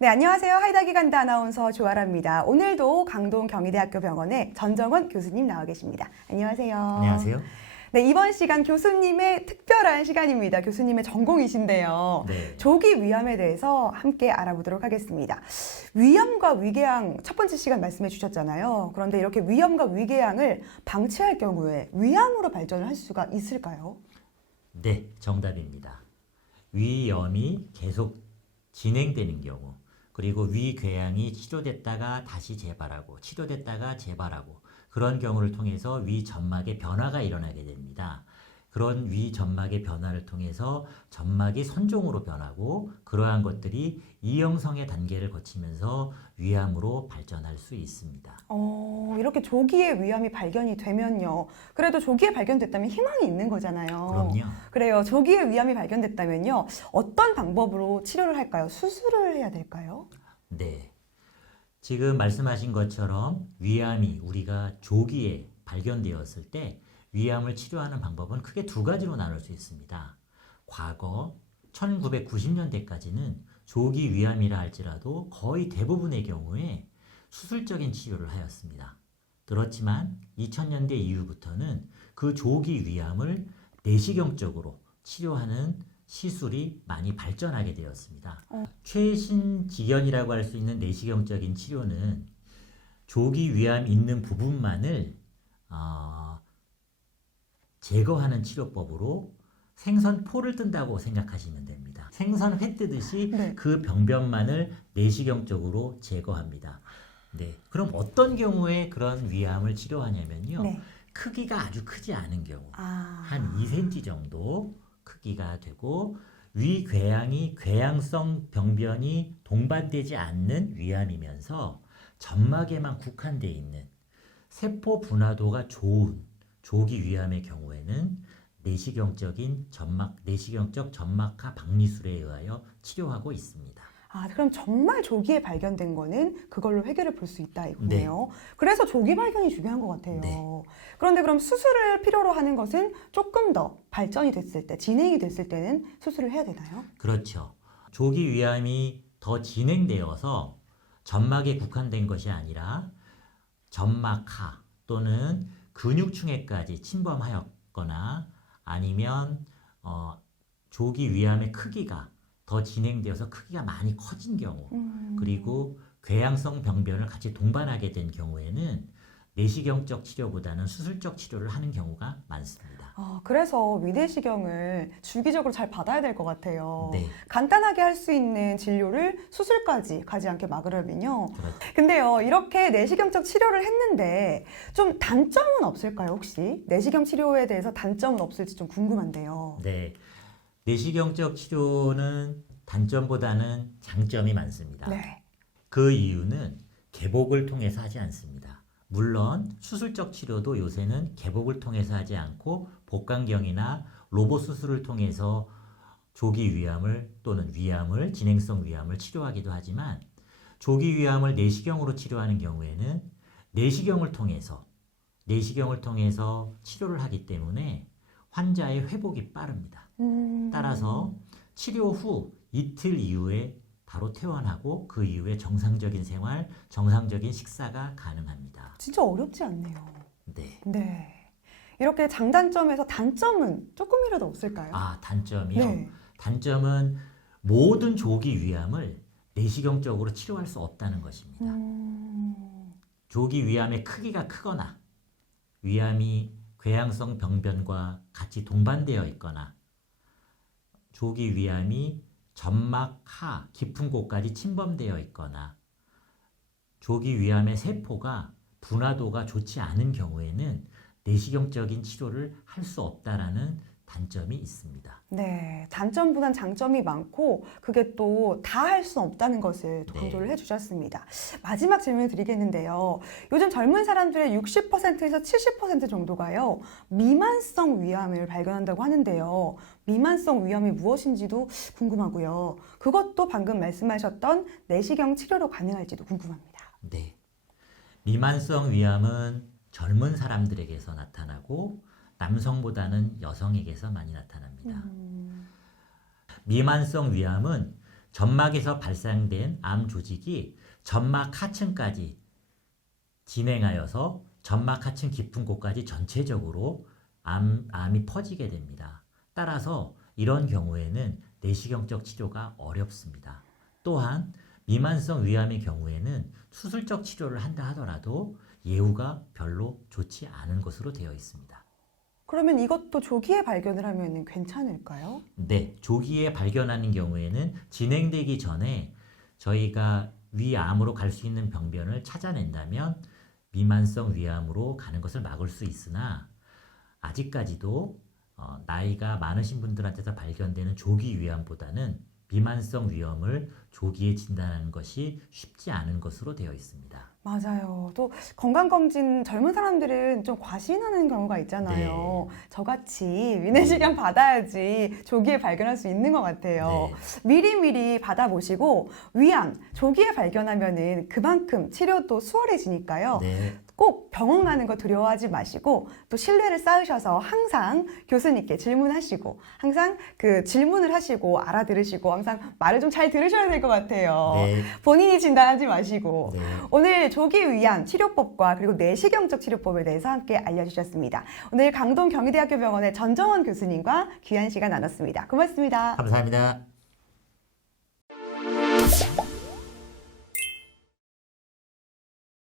네, 안녕하세요. 하이다기 간다 아나운서 조아라입니다. 오늘도 강동 경희대학교 병원의 전정원 교수님 나와 계십니다. 안녕하세요. 안녕하세요. 네, 이번 시간 교수님의 특별한 시간입니다. 교수님의 전공이신데요. 네. 조기 위암에 대해서 함께 알아보도록 하겠습니다. 위암과 위궤양 첫 번째 시간 말씀해 주셨잖아요. 그런데 이렇게 위암과 위궤양을 방치할 경우에 위암으로 발전을 할 수가 있을까요? 네, 정답입니다. 위염이 계속 진행되는 경우, 그리고 위궤양이 치료됐다가 다시 재발하고, 치료됐다가 재발하고, 그런 경우를 통해서 위점막의 변화가 일어나게 됩니다. 그런 위점막의 변화를 통해서 점막이 선종으로 변하고, 그러한 것들이 이형성의 단계를 거치면서 위암으로 발전할 수 있습니다. 이렇게 조기에 위암이 발견이 되면요. 그래도 조기에 발견됐다면 희망이 있는 거잖아요. 그럼요. 그래요. 조기에 위암이 발견됐다면요. 어떤 방법으로 치료를 할까요? 수술을 해야 될까요? 네. 지금 말씀하신 것처럼 위암이 우리가 조기에 발견되었을 때 위암을 치료하는 방법은 크게 두 가지로 나눌 수 있습니다. 과거 1990년대까지는 조기 위암이라 할지라도 거의 대부분의 경우에 수술적인 치료를 하였습니다. 그렇지만 2000년대 이후부터는 그 조기 위암을 내시경적으로 치료하는 시술이 많이 발전하게 되었습니다. 최신 지견이라고 할 수 있는 내시경적인 치료는 조기 위암 있는 부분만을 제거하는 치료법으로 생선포를 뜬다고 생각하시면 됩니다. 생선회 뜨듯이 네. 그 병변만을 내시경적으로 제거합니다. 네. 그럼 어떤 경우에 그런 위암을 치료하냐면요. 네. 크기가 아주 크지 않은 경우, 아, 한 2cm 정도 크기가 되고 위궤양이 궤양성 병변이 동반되지 않는 위암이면서 점막에만 국한되어 있는 세포 분화도가 좋은 조기 위암의 경우에는 내시경적 점막하 박리술에 의하여 치료하고 있습니다. 그럼 정말 조기에 발견된 거는 그걸로 해결을 볼 수 있다 이거네요. 그래서 조기 발견이 중요한 것 같아요. 네. 그런데 그럼 수술을 필요로 하는 것은 조금 더 발전이 됐을 때, 진행이 됐을 때는 수술을 해야 되나요? 그렇죠. 조기 위암이 더 진행되어서 점막에 국한된 것이 아니라 점막하 또는 근육층에까지 침범하였거나 아니면 조기 위암의 크기가 더 진행되어서 크기가 많이 커진 경우, 그리고 궤양성 병변을 같이 동반하게 된 경우에는 내시경적 치료보다는 수술적 치료를 하는 경우가 많습니다. 그래서 위내시경을 주기적으로 잘 받아야 될 것 같아요. 네. 간단하게 할 수 있는 진료를 수술까지 가지 않게 막으려면요. 그렇죠. 근데요, 이렇게 내시경적 치료를 했는데 좀 단점은 없을까요, 혹시? 내시경 치료에 대해서 단점은 없을지 좀 궁금한데요. 네. 내시경적 치료는 단점보다는 장점이 많습니다. 네. 그 이유는 개복을 통해서 하지 않습니다. 물론 수술적 치료도 요새는 개복을 통해서 하지 않고 복강경이나 로봇 수술을 통해서 조기 위암을 또는 위암을, 진행성 위암을 치료하기도 하지만 조기 위암을 내시경으로 치료하는 경우에는 내시경을 통해서 치료를 하기 때문에 환자의 회복이 빠릅니다. 따라서 치료 후 이틀 이후에 바로 퇴원하고 그 이후에 정상적인 생활, 정상적인 식사가 가능합니다. 진짜 어렵지 않네요. 네. 네. 이렇게 장단점에서 단점은 조금이라도 없을까요? 단점이요? 네. 단점은 모든 조기 위암을 내시경적으로 치료할 수 없다는 것입니다. 조기 위암의 크기가 크거나 위암이 궤양성 병변과 같이 동반되어 있거나 조기 위암이 점막 하 깊은 곳까지 침범되어 있거나 조기 위암의 세포가 분화도가 좋지 않은 경우에는 내시경적인 치료를 할 수 없다라는 단점이 있습니다. 네, 단점보단 장점이 많고 그게 또 다 할 수 없다는 것을 또 강조를 해주셨습니다. 마지막 질문을 드리겠는데요. 요즘 젊은 사람들의 60%에서 70% 정도가요, 미만성 위암을 발견한다고 하는데요. 미만성 위암이 무엇인지도 궁금하고요. 그것도 방금 말씀하셨던 내시경 치료로 가능할지도 궁금합니다. 네. 미만성 위암은 젊은 사람들에게서 나타나고 남성보다는 여성에게서 많이 나타납니다. 미만성 위암은 점막에서 발생된 암 조직이 점막 하층까지 진행하여서 점막 하층 깊은 곳까지 전체적으로 암이 퍼지게 됩니다. 따라서 이런 경우에는 내시경적 치료가 어렵습니다. 또한 미만성 위암의 경우에는 수술적 치료를 한다 하더라도 예후가 별로 좋지 않은 것으로 되어 있습니다. 그러면 이것도 조기에 발견을 하면 괜찮을까요? 네, 조기에 발견하는 경우에는 진행되기 전에 저희가 위암으로 갈 수 있는 병변을 찾아낸다면 미만성 위암으로 가는 것을 막을 수 있으나 아직까지도 나이가 많으신 분들한테서 발견되는 조기 위암보다는 미만성 위암을 조기에 진단하는 것이 쉽지 않은 것으로 되어 있습니다. 맞아요. 또 건강검진 젊은 사람들은 좀 과신하는 경우가 있잖아요. 저같이 위내시경 받아야지 조기에 발견할 수 있는 것 같아요. 미리미리 받아보시고 위암 조기에 발견하면은 그만큼 치료도 수월해지니까요. 네. 꼭 병원 가는 거 두려워하지 마시고 또 신뢰를 쌓으셔서 항상 교수님께 질문하시고 항상 그 질문을 하시고 알아들으시고 항상 말을 좀 잘 들으셔야 될 것 같아요. 네. 본인이 진단하지 마시고 네. 오늘 조기 위암 치료법과 그리고 내시경적 치료법에 대해서 함께 알려주셨습니다. 오늘 강동 경희대학교 병원의 전정원 교수님과 귀한 시간 나눴습니다. 고맙습니다. 감사합니다.